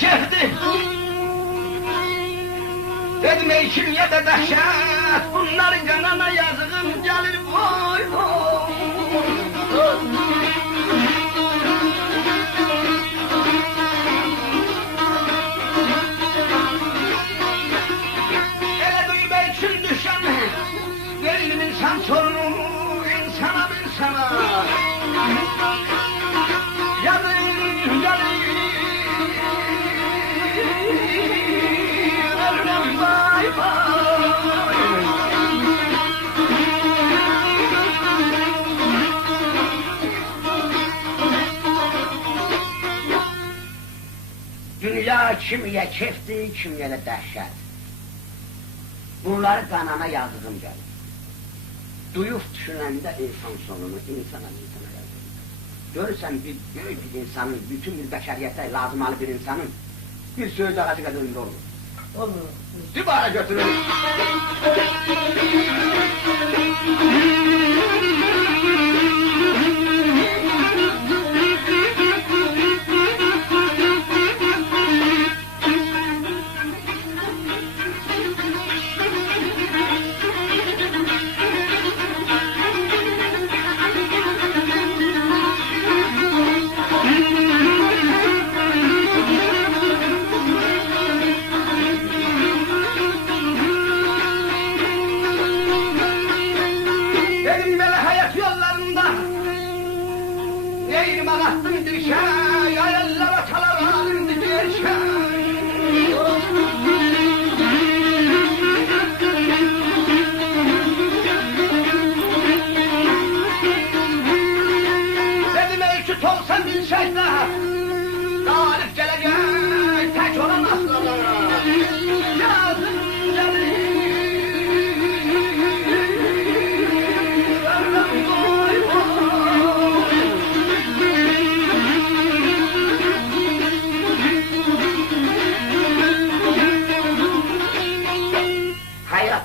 çefti. Dedim ey kimye de dehşet, bunların canına yazığım gelir vay vay. Ele duyup ey kim düşen, değilim insan sorunu, insana bir sana. Yazığım gelir. Dünya kimiye çefti, kimiye de dehşet. Bunları kanana yazığım gelir. Duyup düşünende insan sonunu, insana yazığım. Görürsen bir insanın, bütün bir beşeriyete lazım olan bir insanın bir söz ağacı kadar önünde olur. Olur. Dübara götürün.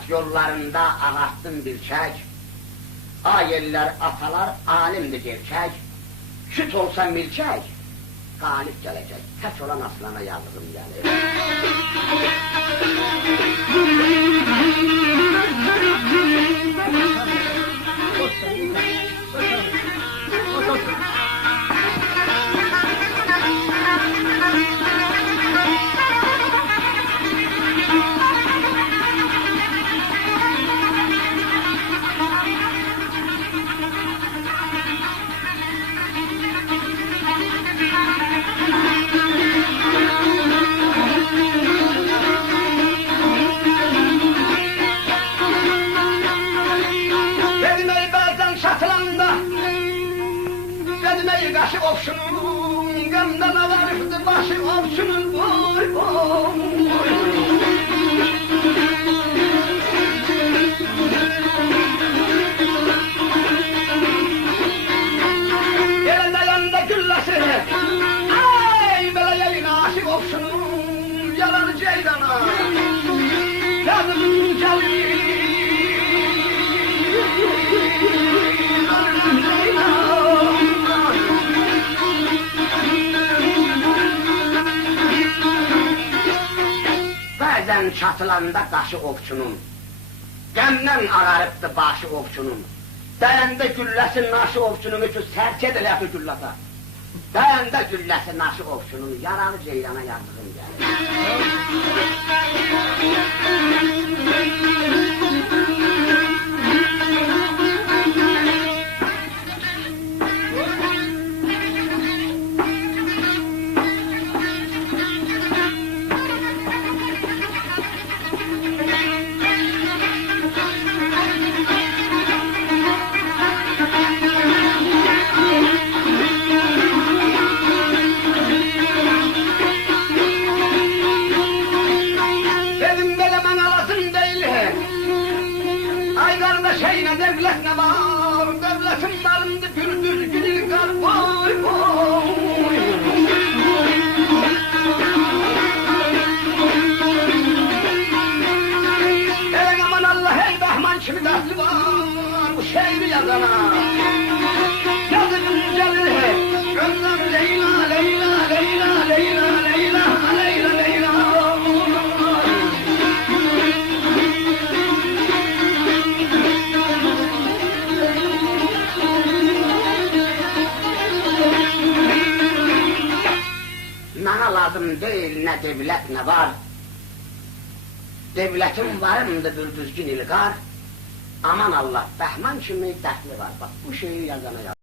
Yollarında ağarttım bir çek, ayeller, atalar, alimdi gerçek, süt olsa milçek, galip gelecek, kaç olan aslana yazdım gelir. Başı ofşunun, gamdan ağarıftı başı ofşunun, boy boy. Yerinde yanında güllesi, ay böyle yayın aşık ofşunun, yalanı ceydana, yazım gelir. Bazen çatılanda qaşı ovçunun, qəmdən ağarıbdı başı ovçunun, dəyəndə gülləsi naşı ovçunun üçün sərk ediləti güllata, dəyəndə gülləsi naşı ovçunun, yaralı ceylana yazdığım gəlir. Devlet ne var, devletin malında gürdür gülü kar, vay vay. Ey aman Allah, ey Rahman kimi dertli var, bu şehri yazana. Yazın gelir, gözler Leyla, Leyla, Leyla, Leyla, Leyla, Leyla. ne devlet ne var. Devletin varımdı bir düzgün ilgar. Aman Allah, Behman kimi dəxli var. Bak bu şeyi yazana yaz.